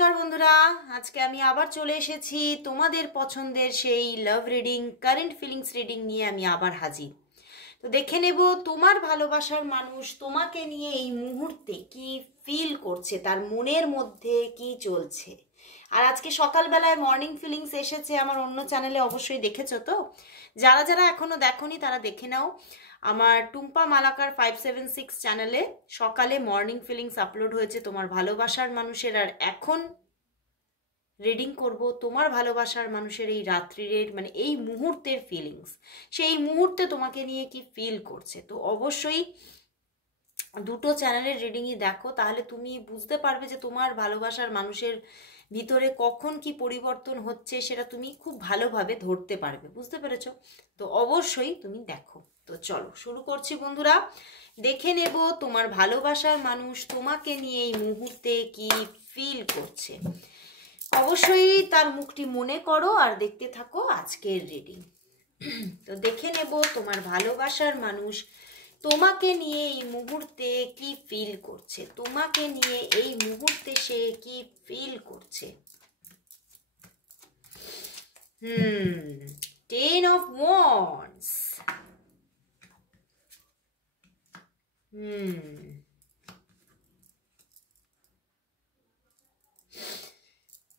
নমস্কার বন্ধুরা, আজকে আমি আবার চলে এসেছি তোমাদের পছন্দের সেই love reading current feelings reading নিয়ে আমি আবার হাজির। তো দেখে নেব তোমার ভালোবাসার মানুষ তোমাকে নিয়ে এই মুহূর্তে কি ফিল করছে, তার মনের মধ্যে কি চলছে। আর আজকে সকালবেলায় মর্নিং ফিলিংস এসেছে আমার অন্য চ্যানেলে, অবশ্যই দেখেছো তো। যারা যারা এখনো দেখোনি তারা দেখে নাও। আমার টুম্পা মালাকার 576 চ্যানেলে সকালে মর্নিং ফিলিংস আপলোড হয়েছে তোমার ভালোবাসার মানুষের। আর এখন রিডিং করব তোমার ভালোবাসার মানুষের এই রাত্রির মানে এই মুহূর্তের ফিলিংস, সেই মুহূর্তে তোমাকে নিয়ে কি ফিল করছে। তো অবশ্যই দুটো চ্যানেলের রিডিংই দেখো, তাহলে তুমি বুঝতে পারবে যে তোমার ভালোবাসার মানুষের ভিতরে কখন কি পরিবর্তন হচ্ছে সেটা তুমি খুব ভালোভাবে ধরতে পারবে, বুঝতে পেরেছো? তো অবশ্যই তুমি দেখো। তো চলো শুরু করছি বন্ধুরা, দেখে নেব তোমার ভালোবাসার মানুষ তোমাকে নিয়ে এই মুহূর্তে কি ফিল করছে। অবশ্যই তার মুখটি মনে করো আর দেখতে থাকো আজকের রিডিং। তো দেখে নেব তোমার ভালোবাসার মানুষ তোমাকে নিয়ে এই মুহূর্তে কি ফিল করছে, তোমাকে নিয়ে এই মুহূর্তে সে কি ফিল করছে। Ten of wands.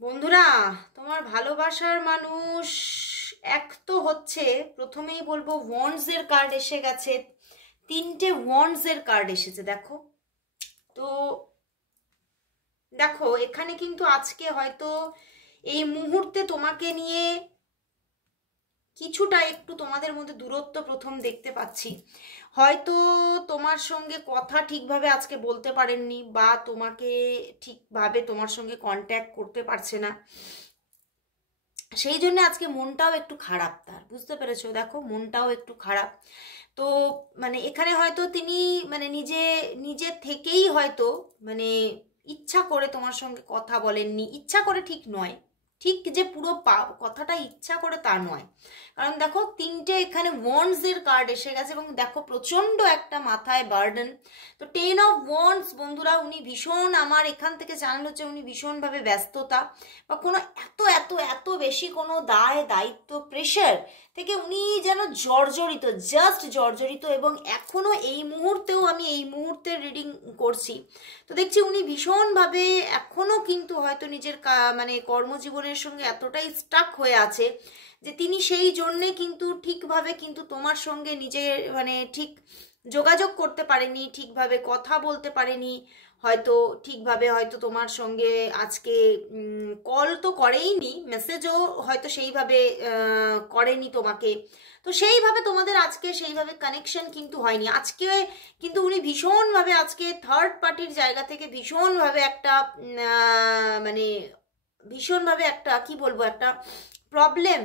বন্ধুরা, তোমার ভালোবাসার মানুষ এক তো হচ্ছে, প্রথমেই বলবো ওয়ান্ডস এর কার্ড এসে গেছে, তিনটে ওয়ান্ডস এর কার্ড এসেছে দেখো। তো দেখো এখানে কিন্তু আজকে হয়তো এই মুহূর্তে তোমাকে নিয়ে কিছুটা একটু তোমাদের মধ্যে দূরত্ব প্রথম দেখতে পাচ্ছি। হয়তো তোমার সঙ্গে কথা ঠিকভাবে আজকে বলতে পারেননি, বা তোমাকে ঠিকভাবে তোমার সঙ্গে কন্ট্যাক্ট করতে পারছে না, সেই জন্য আজকে মনটাও একটু খারাপ তার, বুঝতে পেরেছো? দেখো মনটাও একটু খারাপ। তো মানে এখানে হয়তো তিনি মানে নিজে থেকেই হয়তো মানে ইচ্ছা করে তোমার সঙ্গে কথা বলেননি, ইচ্ছা করে ঠিক নয়, ঠিক যে পুরো কথাটা ইচ্ছা করে তা নয়। কারণ দেখো তিনটে এখানে ওয়ান্ডস এর কার্ড এসে গেছে এবং দেখো প্রচন্ড একটা মাথায় বার্ডেন। তো টেন অফ ওয়ান্ডস বন্ধুরা, উনি ভীষণ, আমার এখান থেকে জানানো হচ্ছে উনি ভীষণভাবে ব্যস্ততা বা কোনো এত এত এত বেশি কোনো দায়িত্ব প্রেশার থেকে উনি যেন জর্জরিত, জাস্ট জর্জরিত। এবং এখনো এই মুহূর্তেও আমি এই মুহূর্তের রিডিং করছি তো দেখছি উনি ভীষণভাবে এখনো কিন্তু হয়তো নিজের মানে কর্মজীবনের সঙ্গে এতটাই স্টাক হয়ে আছে যে তিনি সেই জন্যে কিন্তু ঠিকভাবে কিন্তু তোমার সঙ্গে নিজের মানে ঠিক যোগাযোগ করতে পারেনি, ঠিকভাবে কথা বলতে পারেনি, হয়তো ঠিকভাবে হয়তো তোমার সঙ্গে আজকে কল তো করেইনি, মেসেজও হয়তো সেইভাবে করেনি তোমাকে। তো সেইভাবে তোমাদের আজকে সেইভাবে কানেকশন কিন্তু হয়নি আজকে। কিন্তু উনি ভীষণভাবে আজকে থার্ড পার্টির জায়গা থেকে ভীষণভাবে একটা মানে ভীষণভাবে একটা কি বলবো একটা প্রবলেম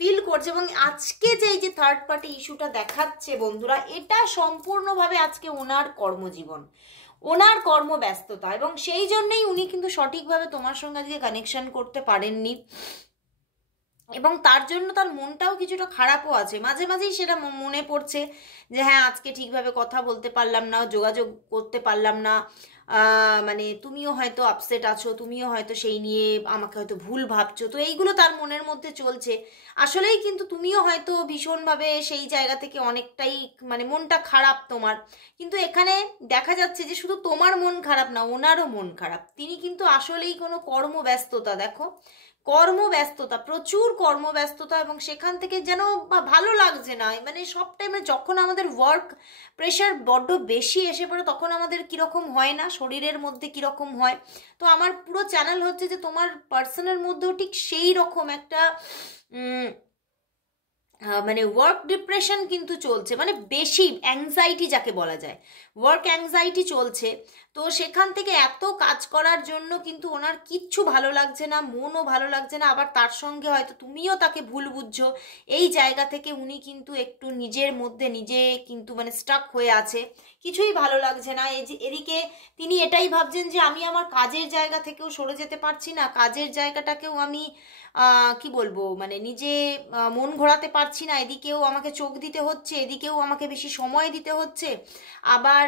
ফিল করছে। এবং আজকে যে এই যে থার্ড পার্টি ইস্যুটা দেখাচ্ছে বন্ধুরা, এটা সম্পূর্ণভাবে আজকে ওনার কর্মজীবন, ওনার কর্মব্যস্ততা, এবং সেই জন্যই উনি কিন্তু সঠিকভাবে তোমার সঙ্গে আজকে কানেকশন করতে পারেননি। এবং তার জন্য তার মনটাও কিছুটা খারাপও আছে, মাঝে মাঝেই সেটা মনে পড়ছে যে হ্যাঁ আজকে ঠিকভাবে কথা বলতে পারলাম না, যোগাযোগ করতে পারলাম না, মানে তুমিও হয়তো আপসেট আছো, তুমিও হয়তো সেই নিয়ে আমাকে হয়তো ভুল ভাবছো। তো এইগুলো তার মনের মধ্যে চলছে। আসলেই কিন্তু তুমিও হয়তো ভীষণভাবে সেই জায়গা থেকে অনেকটাই মানে মনটা খারাপ তোমার। কিন্তু এখানে দেখা যাচ্ছে যে শুধু তোমার মন খারাপ না, ওনারও মন খারাপ। তিনি কিন্তু আসলেই কোনো কর্মব্যস্ততা, দেখো কর্মব্যস্ততা, প্রচুর কর্মব্যস্ততা, এবং সেখান থেকে যেন ভালো লাগছে না। মানে সব টাইমে যখন আমাদের ওয়ার্ক প্রেশার বড্ড বেশি এসে পড়ে তখন আমাদের কীরকম হয় না, শরীরের মধ্যে কীরকম হয়। তো আমার পুরো চ্যানেল হচ্ছে যে তোমার পার্সনের মধ্যেও ঠিক সেই রকম একটা মানে ওয়ার্ক ডিপ্রেশন কিন্তু চলছে, মানে বেশি অ্যাংজাইটি যাকে বলা যায়, ওয়ার্ক অ্যাংজাইটি চলছে। তো সেখান থেকে এত কাজ করার জন্য কিন্তু ওনার কিচ্ছু ভালো লাগছে না, মনও ভালো লাগছে না, আবার তার সঙ্গে হয়তো তুমিও তাকে ভুল বুঝছো। এই জায়গা থেকে উনি কিন্তু একটু নিজের মধ্যে নিজে কিন্তু মানে স্টাক হয়ে আছে, কিছুই ভালো লাগছে না। এই যে এদিকে তিনি এটাই ভাবছেন যে আমি আমার কাজের জায়গা থেকেও সরে যেতে পারছি না, কাজের জায়গাটাকেও আমি কি বলবো মানে নিজে মন ঘোরাতে পারছি না, এদিকেও আমাকে চোখ দিতে হচ্ছে, এদিকেও আমাকে বেশি সময় দিতে হচ্ছে, আবার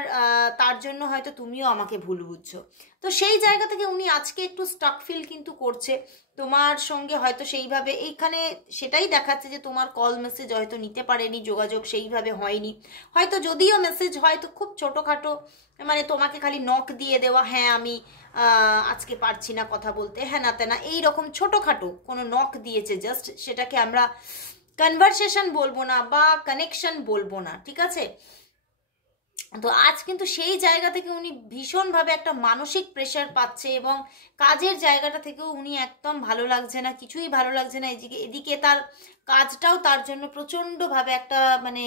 তার জন্য হয়তো তুমিও আমাকে ভুল বুঝছো। তো সেই জায়গা থেকে উনি আজকে একটু স্টাক ফিল কিন্তু করছে তোমার সঙ্গে, হয়তো সেইভাবে এইখানে সেটাই দেখাচ্ছে যে তোমার কল মেসেজ হয়তো নিতে পারেনি, যোগাযোগ সেইভাবে হয়নি, হয়তো যদিও মেসেজ হয় তো খুব ছোটোখাটো, মানে তোমাকে খালি নক দিয়ে দেওয়া, হ্যাঁ আমি আজকে পারছি না কথা বলতে, হ্যাঁ না তেনা এইরকম ছোটোখাটো কোনো নক দিয়েছে জাস্ট, সেটাকে আমরা কনভারসেশন বলবো না বা কানেকশন বলবো না, ঠিক আছে। তো আজ কিন্তু সেই জায়গা থেকে উনি ভীষণভাবে একটা মানসিক প্রেশার পাচ্ছে এবং কাজের জায়গাটা থেকেও উনি একদম ভালো লাগছে না, কিছুই ভালো লাগছে না, এদিকে তার কাজটাও তার জন্য প্রচণ্ডভাবে একটা মানে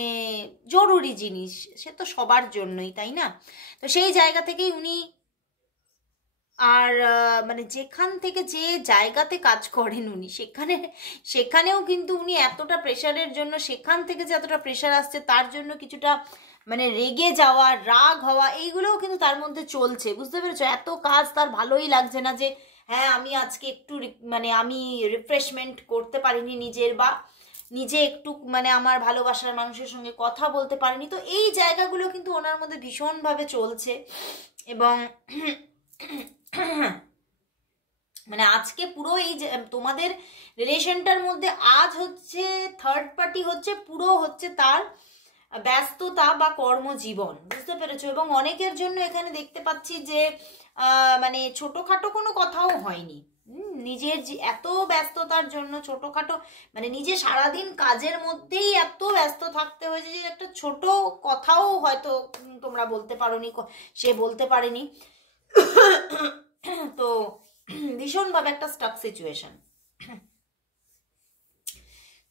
জরুরি জিনিস, সে তো সবার জন্যই, তাই না। তো সেই জায়গা থেকেই উনি আর মানে যেখান থেকে যে জায়গাতে কাজ করেন উনি সেখানেও কিন্তু উনি এতটা প্রেশারের জন্য, সেখান থেকে যে এতটা প্রেশার আসছে তার জন্য কিছুটা মানে রেগে যাওয়া, রাগ হওয়া, এইগুলোও কিন্তু তার মধ্যে চলছে, বুঝতে পেরেছো। এত কাজ তার ভালোই লাগছে না যে হ্যাঁ আমি আজকে একটু মানে আমি রিফ্রেশমেন্ট করতে পারিনি নিজের, বা নিজে একটু মানে আমার ভালোবাসার মানুষের সঙ্গে কথা বলতে পারিনি। তো এই জায়গাগুলো কিন্তু ওনার মধ্যে ভীষণভাবে চলছে এবং মানে আজকে পুরো এই যে তোমাদের রিলেশনটার মধ্যে আজ হচ্ছে থার্ড পার্টি হচ্ছে, পুরো হচ্ছে তার ব্যস্ততা বা কর্মজীবন, বুঝতে পেরেছো। এবং অনেকের জন্য এখানে দেখতে পাচ্ছি যে মানে ছোটোখাটো কোনো কথাও হয়নি, নিজের এত ব্যস্ততার জন্য ছোটোখাটো মানে নিজে সারাদিন কাজের মধ্যেই এত ব্যস্ত থাকতে হয়েছে যে একটা ছোট কথাও হয়তো তোমরা বলতে পারোনি, সে বলতে পারেনি। তো ভীষণভাবে একটা স্টাক সিচুয়েশন।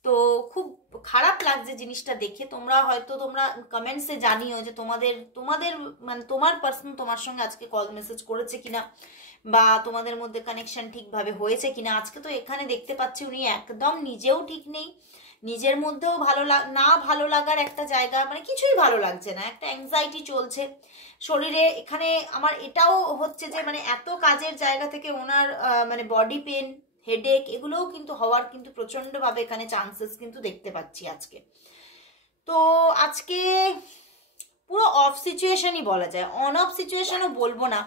তো খুব খারাপ লাগছে জিনিসটা দেখে। তোমরা হয়তো তোমরা কমেন্টসে জানিও যে তোমাদের মানে তোমার পার্সন তোমার সঙ্গে আজকে কল মেসেজ করেছে কিনা, বা তোমাদের মধ্যে কানেকশন ঠিকভাবে হয়েছে কিনা। আজকে তো এখানে দেখতে পাচ্ছি উনি একদম নিজেও ঠিক নেই, নিজের মধ্যেও ভালো লাগার একটা জায়গা, মানে কিছুই ভালো লাগছে না, একটা অ্যাংজাইটি চলছে শরীরে। এখানে আমার এটাও হচ্ছে যে মানে এত কাজের জায়গা থেকে ওনার মানে বডি পেন, হেডেক, এগুলোও কিন্তু হওয়ার কিন্তু প্রচণ্ডভাবে এখানে চান্সেস কিন্তু দেখতে পাচ্ছি আজকে। তো আজকে পুরো অফ সিচুয়েশনই বলা যায়, অন অফ সিচুয়েশনও বলবো না,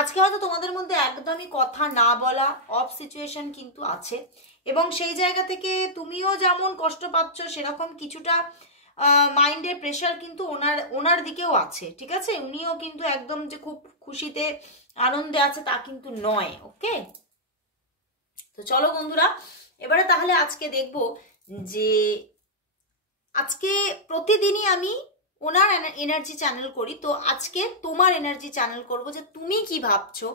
আজকে হয়তো তোমাদের মধ্যে একদমই কথা না বলা অফ সিচুয়েশন কিন্তু আছে। এবং সেই জায়গা থেকে তুমিও যেমন কষ্ট পাচ্ছ সেরকম কিছুটা মাইন্ডের প্রেশার কিন্তু ওনার দিকেও আছে, ঠিক আছে। উনিও কিন্তু একদম যে খুব খুশিতে আনন্দে আছে তা কিন্তু নয়, ওকে। তো চলো বন্ধুরা, এবারে তাহলে আজকে দেখব যে আজকে প্রতিদিনই আমি ওনার এনার্জি চ্যানেল করি, তো আজকে তোমার এনার্জি চ্যানেল করব, যে তুমি কি ভাবছো,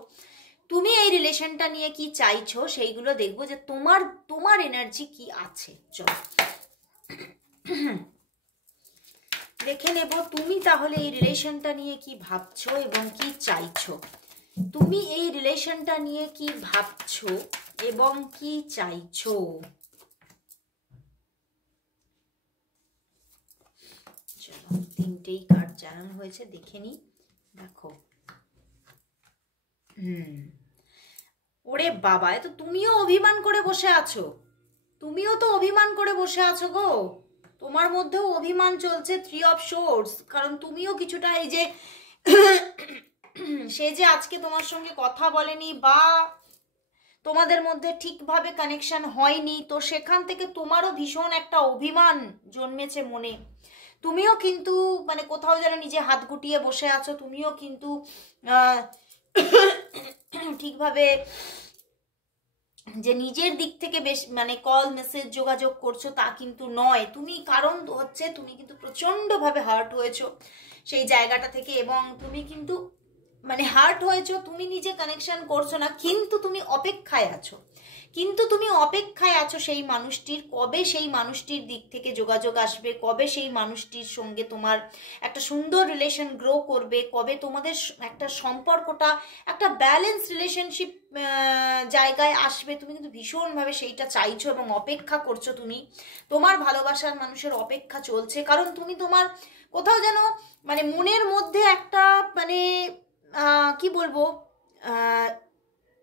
তুমি এই রিলেশনটা নিয়ে কি চাইছো, সেইগুলো দেখবো যে তোমার এনার্জি কি আছে। চলো দেখে নেব তুমি তাহলে এই রিলেশনটা নিয়ে কি ভাবছো এবং কি চাইছো। তুমি এই রিলেশনটা নিয়ে কি ভাবছো এবং কি চাইছো। চলো তিনটেই কার্ড জানানো হয়েছে, দেখে নি। দেখো ওরে বাবা, এ তো তুমিও অভিমান করে বসে আছো, তুমিও তো অভিমান করে বসে আছো গো, তোমার মধ্যেও অভিমান চলছে, 3 অফ সোর্স। কারণ তুমিও কিছুটা এই যে সে যে আজকে তোমার সঙ্গে কথা বলেনি বা তোমাদের মধ্যে ঠিকভাবে কানেকশন হয়নি, তো সেখান থেকে তোমারও ভীষণ একটা অভিমান জন্মেছে মনে। তুমিও কিন্তু মানে কোথাও যেন নিজে হাত গুটিয়ে বসে আছো, তুমিও কিন্তু ঠিকভাবে যে নিজের দিক থেকে বেশ মানে কল মেসেজ যোগাযোগ করছো তা কিন্তু নয় তুমি, কারণ হচ্ছে তুমি কিন্তু প্রচণ্ডভাবে হার্ট হয়েছো সেই জায়গাটা থেকে। এবং তুমি কিন্তু মানে হার্ট হয়েছো, তুমি নিজে কানেকশন করছো না, কিন্তু তুমি অপেক্ষায় আছো, সেই মানুষটির, কবে সেই মানুষটির দিক থেকে যোগাযোগ আসবে, কবে সেই মানুষটির সঙ্গে তোমার একটা সুন্দর রিলেশন গ্রো করবে, কবে তোমাদের একটা সম্পর্কটা একটা ব্যালেন্স রিলেশনশিপ জায়গায় আসবে। তুমি কিন্তু ভীষণভাবে সেইটা চাইছো এবং অপেক্ষা করছো, তুমি তোমার ভালোবাসার মানুষের অপেক্ষা চলছে। কারণ তুমি তোমার কোথাও যেন মানে মনের মধ্যে একটা মানে কি বলবো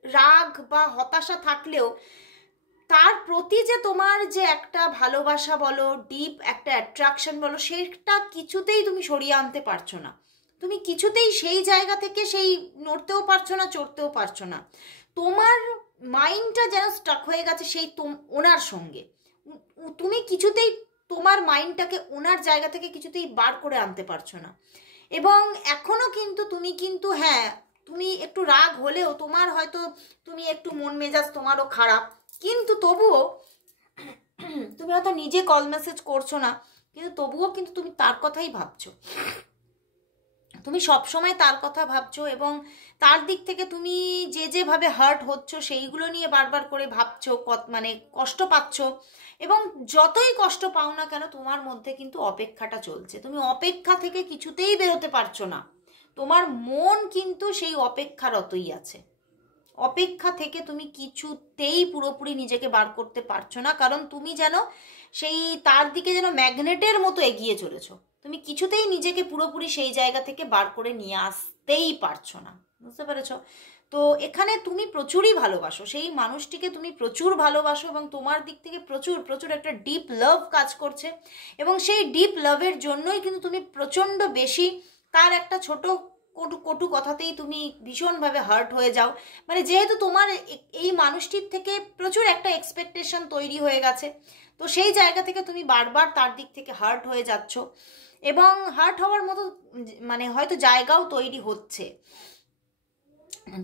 রাগ বা হতাশা থাকলেও তার প্রতি যে তোমার যে একটা ভালোবাসা বলো, ডিপ একটা অ্যাট্রাকশন বলো, সেটা কিছুতেই তুমি সরিয়ে আনতে পারছো না। তুমি কিছুতেই সেই জায়গা থেকে সেই নড়তেও পারছো না, চড়তেও পারছো না। তোমার মাইন্ডটা যেন স্টাক হয়ে গেছে সেই ওনার সঙ্গে। তুমি কিছুতেই তোমার মাইন্ডটাকে ওনার জায়গা থেকে কিছুতেই বার করে আনতে পারছো না। এবং এখনো কিন্তু তুমি কিন্তু হ্যাঁ, তুমি একটু রাগ হলেও তোমার হয়তো তুমি একটু মন মেজাজ তোমারও খারাপ, কিন্তু তবুও তুমি হয়তো নিজে কল মেসেজ করছো না, কিন্তু তবুও কিন্তু তুমি তার কথাই ভাবছো। তুমি সবসময় তার কথা ভাবছো এবং তার দিক থেকে তুমি যেভাবে হার্ট হচ্ছ সেইগুলো নিয়ে বারবার করে ভাবছো, মানে কষ্ট পাচ্ছ। এবং যতই কষ্ট পাও না কেন তোমার মধ্যে কিন্তু অপেক্ষাটা চলছে। তুমি অপেক্ষা থেকে কিছুতেই বেরোতে পারছো না। তোমার মন কিন্তু সেই অপেক্ষারতই আছে। অপেক্ষা থেকে তুমি কিছুতেই পুরোপুরি নিজেকে বার করতে পারছো না, কারণ তুমি যেন সেই তার দিকে যেন ম্যাগনেটের মতো এগিয়ে চলেছো। তুমি কিছুতেই নিজেকে পুরোপুরি সেই জায়গা থেকে বার করে নিয়ে আসতেই পারছো না। বুঝতে পেরেছো? তো এখানে তুমি প্রচুরই ভালোবাসো, সেই মানুষটিকে তুমি প্রচুর ভালোবাসো এবং তোমার দিক থেকে প্রচুর প্রচুর একটা ডিপ লাভ কাজ করছে। এবং সেই ডিপ লাভের জন্যই কিন্তু তুমি প্রচণ্ড বেশি তার একটা ছোট কটু কথাতেই তুমি ভীষণভাবে হার্ট হয়ে যাও। মানে যেহেতু তোমার এই মানুষটির থেকে প্রচুর একটা এক্সপেকটেশন তৈরি হয়ে গেছে, তো সেই জায়গা থেকে তুমি বারবার তার দিক থেকে হার্ট হয়ে যাচ্ছ এবং হার্ট হওয়ার মতো মানে হয়তো জায়গাও তৈরি হচ্ছে।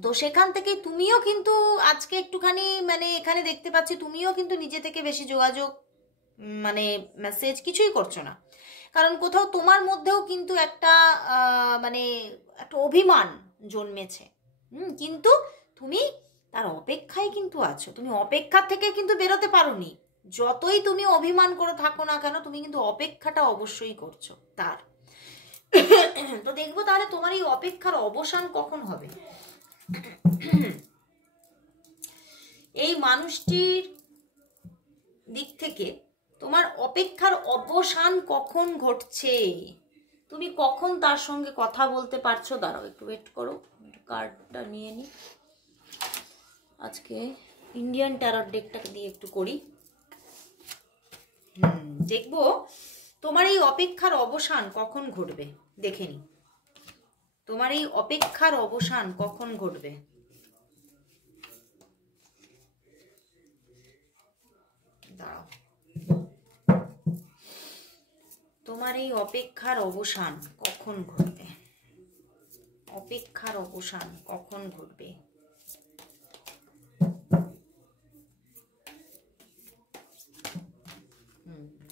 তো সেখান থেকে তুমিও কিন্তু আজকে একটুখানি মানে এখানে দেখতে পাচ্ছি তুমিও কিন্তু নিজে থেকে বেশি যোগাযোগ মানে মেসেজ কিছুই করছো না, কারণ কোথাও তোমার মধ্যেও কিন্তু একটা মানে একটা অভিমান জন্মেছে। কিন্তু তুমি তার অপেক্ষায় কিন্তু আছো, তুমি অপেক্ষা থেকে কিন্তু বেরোতে পারোনি। যতই তুমি অভিমান করে থাকো না কেন, তুমি কিন্তু অপেক্ষাটা অবশ্যই করছো তার। তো দেখবো তাহলে তোমার এই অপেক্ষার অবসান কখন হবে। এই মানুষটির দিক থেকে তোমার অপেক্ষার অবসান কখন ঘটছে, তুমি কখন তার সঙ্গে কথা বলতে পারছো। দাঁড়াও একটু ওয়েট করো, কার্ডটা নিয়ে নি। আজকে ইন্ডিয়ান ট্যারট ডেকটাকে দিয়ে একটু করি। দেখবো তোমার এই অপেক্ষার অবসান কখন ঘটবে। দেখে নি তোমার এই অপেক্ষার অবসান কখন ঘটবে। দাঁড়াও, তোমার এই অপেক্ষার অবসান কখন ঘটবে, অপেক্ষার অবসান কখন ঘটবে।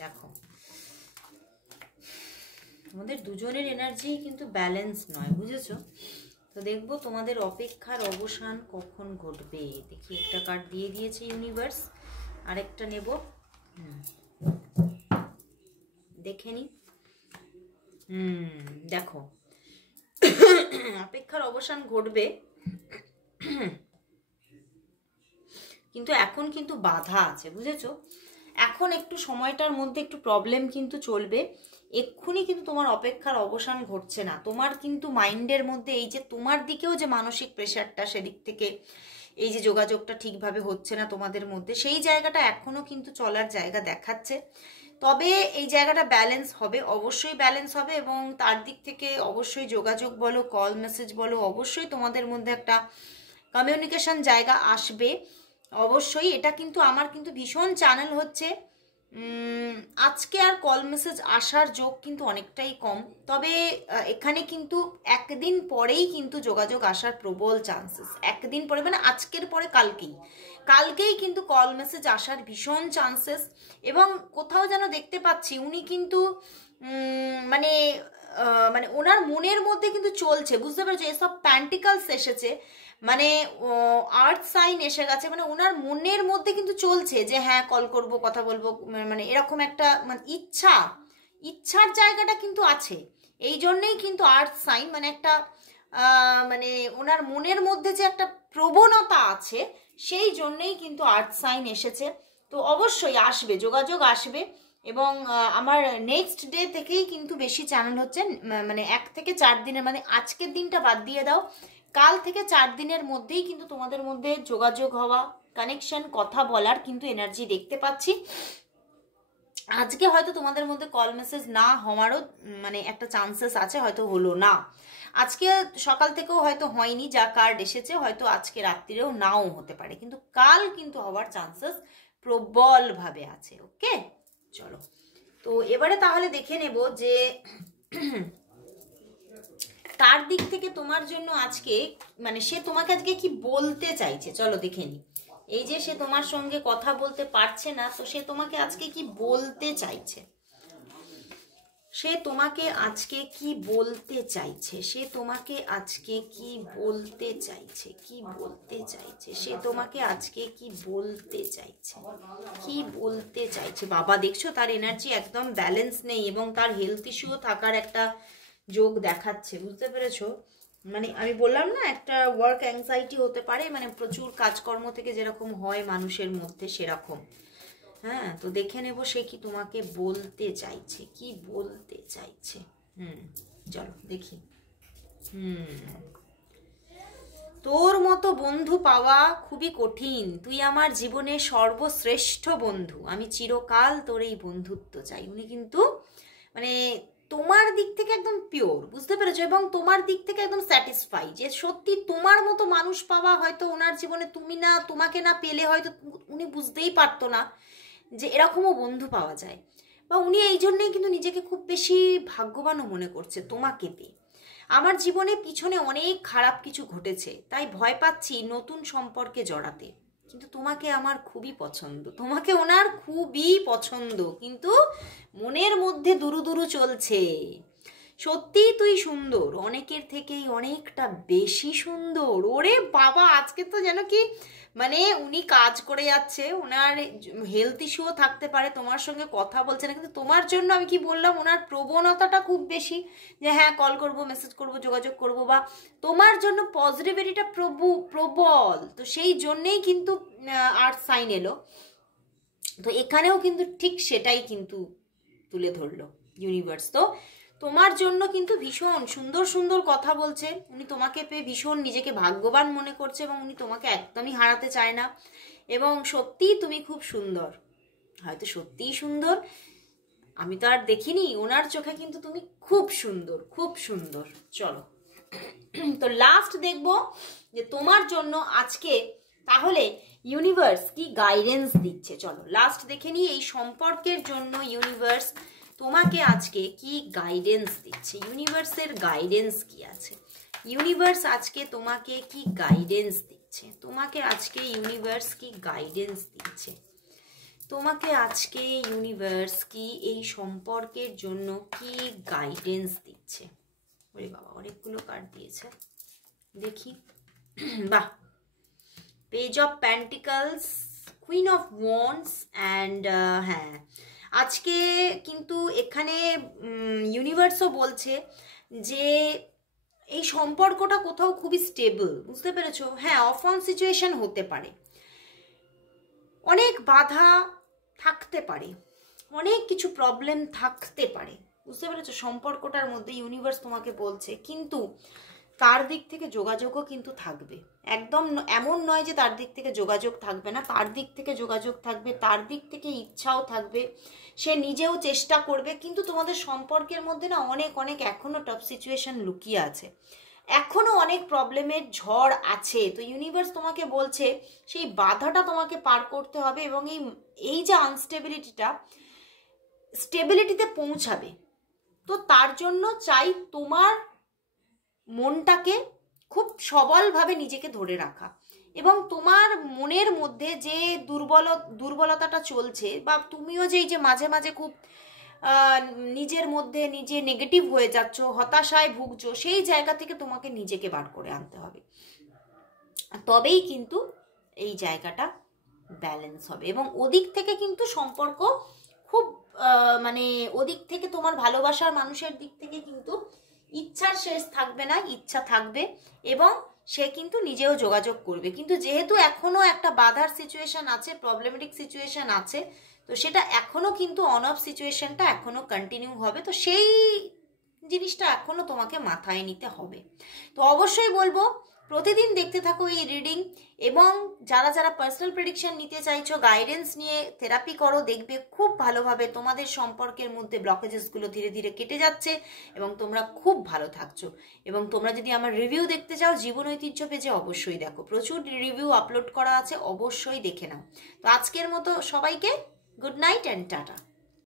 দেখো তোমাদের দুজনের এনার্জি কিন্তু ব্যালেন্স নয়, বুঝেছো? তো দেখবো তোমাদের অপেক্ষার অবসান কখন ঘটবে। দেখি একটা কার্ড দিয়ে দিয়েছে ইউনিভার্স, আরেকটা নেব, দেখে নি। দেখো অপেক্ষার অবসান ঘটবে, কিন্তু এখন কিন্তু বাধা আছে, বুঝেছো? এখন একটু সময়টার মধ্যে একটু প্রবলেম কিন্তু চলবে। এক্ষুনি কিন্তু তোমার অপেক্ষার অবসান ঘটছে না। তোমার কিন্তু মাইন্ডের মধ্যে এই যে তোমার দিকেও যে মানসিক প্রেশারটা, সেদিক থেকে এই যে যোগাযোগটা ঠিকভাবে হচ্ছে না তোমাদের মধ্যে, সেই জায়গাটা এখনো কিন্তু চলার জায়গা দেখাচ্ছে। তবে এই জায়গাটা ব্যালেন্স হবে, অবশ্যই ব্যালেন্স হবে। এবং তার দিক থেকে অবশ্যই যোগাযোগ বলো, কল মেসেজ বলো, অবশ্যই তোমাদের মধ্যে একটা কমিউনিকেশন জায়গা আসবে অবশ্যই। এটা কিন্তু আমার কিন্তু ভীষণ চ্যানেল হচ্ছে আজকে আর কল মেসেজ আসার যোগ কিন্তু অনেকটাই কম। তবে এখানে কিন্তু একদিন পরেই কিন্তু যোগাযোগ আসার প্রবল চান্সেস। একদিন পরে মানে আজকের পরে কালকেই কিন্তু কল মেসেজ আসার ভীষণ চান্সেস। এবং কোথাও যেন দেখতে পাচ্ছি উনি কিন্তু মানে মানে ওনার মনের মধ্যে কিন্তু চলছে, বুঝতে পারছো? এসব প্যান্টিকালস এসেছে, মানে আর্থ সাইন এসে গেছে, মানে ওনার মনের মধ্যে কিন্তু চলছে যে হ্যাঁ কল করব, কথা বলবো, মানে এরকম একটা মানে ইচ্ছার জায়গাটা কিন্তু আছে। এই জন্যেই কিন্তু আর্থ সাইন মানে একটা মানে ওনার মনের মধ্যে যে একটা প্রবণতা আছে, সেই জন্যেই কিন্তু আর্থ সাইন এসেছে। তো অবশ্যই আসবে, যোগাযোগ আসবে। এবং আমার নেক্সট ডে থেকেই কিন্তু বেশি চ্যানেল হচ্ছে, মানে 1 থেকে 4 দিনের, মানে আজকের দিনটা বাদ দিয়ে দাও, কাল থেকে 4 দিনের মধ্যেই কিন্তু তোমাদের মধ্যে যোগাযোগ হওয়া, কানেকশন, কথা বলার কিন্তু এনার্জি দেখতে পাচ্ছি। আজকে হয়তো তোমাদের মধ্যে কল মেসেজ না হওয়ারও মানে একটা চান্সেস আছে, হয়তো হলো না আজকে সকাল থেকেও হয়তো হয়নি, যা কার্ড এসেছে হয়তো আজকে রাত্রিরেও নাও হতে পারে, কিন্তু কাল কিন্তু হওয়ার চান্সেস প্রবলভাবে আছে। ওকে চলো, তো এবারে তাহলে দেখে নেব যে তার দিক থেকে তোমার জন্য আজকে মানে সে তোমাকে আজকে কি বলতে চাইছে, চলো দেখে নি। এই যে সে তোমার সঙ্গে কথা বলতে পারছে না, তো সে তোমাকে আজকে কি বলতে চাইছে, সে তোমাকে আজকে কি বলতে চাইছে, সে তোমাকে আজকে কি বলতে চাইছে, কি বলতে চাইছে, সে তোমাকে আজকে কি বলতে চাইছে, কি বলতে চাইছে। বাবা দেখছো তার এনার্জি একদম ব্যালেন্স নেই এবং তার হেলথ ইস্যুও থাকার একটা যোগ দেখাচ্ছে, বুঝতে পেরেছো? মানে আমি বললাম না একটা ওয়ার্ক অ্যাংজাইটি হতে পারে, মানে প্রচুর কাজকর্ম থেকে যেরকম হয় মানুষের মধ্যে সেরকম। হ্যাঁ, তো দেখে নেব সে কি তোমাকে বলতে চাইছে, কি বলতে চাইছে। চলো দেখি। তোর মতো বন্ধু পাওয়া খুবই কঠিন, তুই আমার জীবনের সর্বশ্রেষ্ঠ বন্ধু, আমি চিরকাল তোর এই বন্ধুত্ব চাই। উনি কিন্তু মানে তোমার দিক থেকে একদম পিওর, বুঝতে পেরেছো, এবং তোমার দিক থেকে একদম স্যাটিসফাই যে সত্যি তোমার মতো মানুষ পাওয়া হয়তো ওনার জীবনে তুমি না, তোমাকে না পেলে হয়তো উনি বুঝতেই পারতো না যে এরকমও বন্ধু পাওয়া যায়, বা উনি এই জন্যই কিন্তু নিজেকে খুব বেশি ভাগ্যবানও মনে করছে তোমাকে পেয়ে। আমার জীবনে পিছনে অনেক খারাপ কিছু ঘটেছে, তাই ভয় পাচ্ছি নতুন সম্পর্কে জড়াতে, কিন্তু তোমাকে আমার খুবই পছন্দ, তোমাকে ওনার খুবই পছন্দ, কিন্তু মনের মধ্যে দুরু দুরু চলছে। সত্যিই তুই সুন্দর, অনেকের থেকেই অনেকটা বেশি সুন্দর। ওরে বাবা, আজকে তো যেন কি মানে উনি কাজ করে যাচ্ছে, ওনার হেলথ ইস্যুও থাকতে পারে, তোমার সঙ্গে কথা বলছে না, কিন্তু তোমার জন্য আমি কি বললাম, ওনার প্রবণতাটা খুব বেশি যে হ্যাঁ কল করব, মেসেজ করব, যোগাযোগ করব, বা তোমার জন্য পজিটিভিটিটা প্রবল। তো সেই জন্যেই কিন্তু আর্থ সাইন এলো, তো এখানেও কিন্তু ঠিক সেটাই কিন্তু তুলে ধরলো ইউনিভার্স। তো তোমার জন্য কিন্তু ভীষণ সুন্দর সুন্দর কথা বলছে, উনি তোমাকে পেয়ে ভীষণ নিজেকে ভাগ্যবান মনে করছে এবং উনি তোমাকে একদমই হারাতে চায় না, এবং সত্যিই তুমি খুব সুন্দর, হয়তো সত্যিই সুন্দর, আমি তো আর দেখিনি, ওনার চোখে কিন্তু তুমি খুব সুন্দর, খুব সুন্দর। চলো তো লাস্ট দেখবো যে তোমার জন্য আজকে তাহলে ইউনিভার্স কি গাইডেন্স দিচ্ছে। চলো লাস্ট দেখে নিই এই সম্পর্কের জন্য ইউনিভার্স তোমাকে আজকে কি গাইডেন্স দিচ্ছে, ইউনিভার্সের গাইডেন্স কি আছে, ইউনিভার্স আজকে তোমাকে কি গাইডেন্স দিচ্ছে, তোমাকে আজকে ইউনিভার্স কি গাইডেন্স দিচ্ছে, তোমাকে আজকে ইউনিভার্স কি এই সম্পর্কের জন্য কি গাইডেন্স দিচ্ছে। ওরে বাবা, অনেকগুলো কার্ড দিয়েছে, দেখি। বাহ, page of pentacles, queen of wands and হ্যাঁ আজকে কিন্তু এখানে ইউনিভার্সও বলছে যে এই সম্পর্কটা কোথাও খুবই স্টেবল, বুঝতে পেরেছো? হ্যাঁ, অফ অন সিচুয়েশন হতে পারে, অনেক বাধা থাকতে পারে, অনেক কিছু প্রবলেম থাকতে পারে, বুঝতে পেরেছো সম্পর্কটার মধ্যে, ইউনিভার্স তোমাকে বলছে, কিন্তু তার দিক থেকে যোগাযোগও কিন্তু থাকবে, একদম এমন নয় যে তার দিক থেকে যোগাযোগ থাকবে না, তার দিক থেকে যোগাযোগ থাকবে, তার দিক থেকে ইচ্ছাও থাকবে, সে নিজেও চেষ্টা করবে, কিন্তু তোমাদের সম্পর্কের মধ্যে না অনেক অনেক এখনো টাফ সিচুয়েশন লুকিয়ে আছে, এখনো অনেক প্রবলেমের ঝড় আছে। তো ইউনিভার্স তোমাকে বলছে সেই বাধাটা তোমাকে পার করতে হবে, এবং এই যে আনস্টেবিলিটিটা স্টেবিলিটিতে পৌঁছাবে। তো তার জন্য চাই তোমার মনটাকে খুব সবলভাবে নিজেকে ধরে রাখা, এবং তোমার মনের মধ্যে যে দুর্বলতাটা চলছে, বা তুমিও যে এই যে মাঝে মাঝে খুব নিজের মধ্যে নিজে নেগেটিভ হয়ে যাচ্ছ, হতাশায় ভুগছো, সেই জায়গা থেকে তোমাকে নিজেকে বার করে আনতে হবে, তবেই কিন্তু এই জায়গাটা ব্যালেন্স হবে, এবং ওদিক থেকে কিন্তু সম্পর্ক খুব মানে ওদিক থেকে তোমার ভালোবাসার মানুষের দিক থেকে কিন্তু ইচ্ছার শেষ থাকবে না, ইচ্ছা থাকবে, এবং সে কিন্তু নিজেও যোগাযোগ করবে, কিন্তু যেহেতু এখনো একটা বাধার সিচুয়েশন আছে, প্রবলেমেটিক সিচুয়েশন আছে, তো সেটা এখনো কিন্তু অন অফ সিচুয়েশনটা এখনো কন্টিনিউ হবে, তো সেই জিনিসটা এখনো তোমাকে মাথায় নিতে হবে। তো অবশ্যই বলবো প্রতিদিন দেখতে থাকো এই রিডিং, এবং যারা যারা পার্সোনাল প্রেডিকশন নিতে চাইছো, গাইডেন্স নিয়ে থেরাপি করো, দেখবে খুব ভালোভাবে তোমাদের সম্পর্কের মধ্যে ব্লকেজেসগুলো ধীরে ধীরে কেটে যাচ্ছে এবং তোমরা খুব ভালো থাকছো। এবং তোমরা যদি আমার রিভিউ দেখতে চাও জীবন ঐতিহ্য পেজে অবশ্যই দেখো, প্রচুর রিভিউ আপলোড করা আছে, অবশ্যই দেখে নাও। তো আজকের মতো সবাইকে গুড নাইট অ্যান্ড টাটা।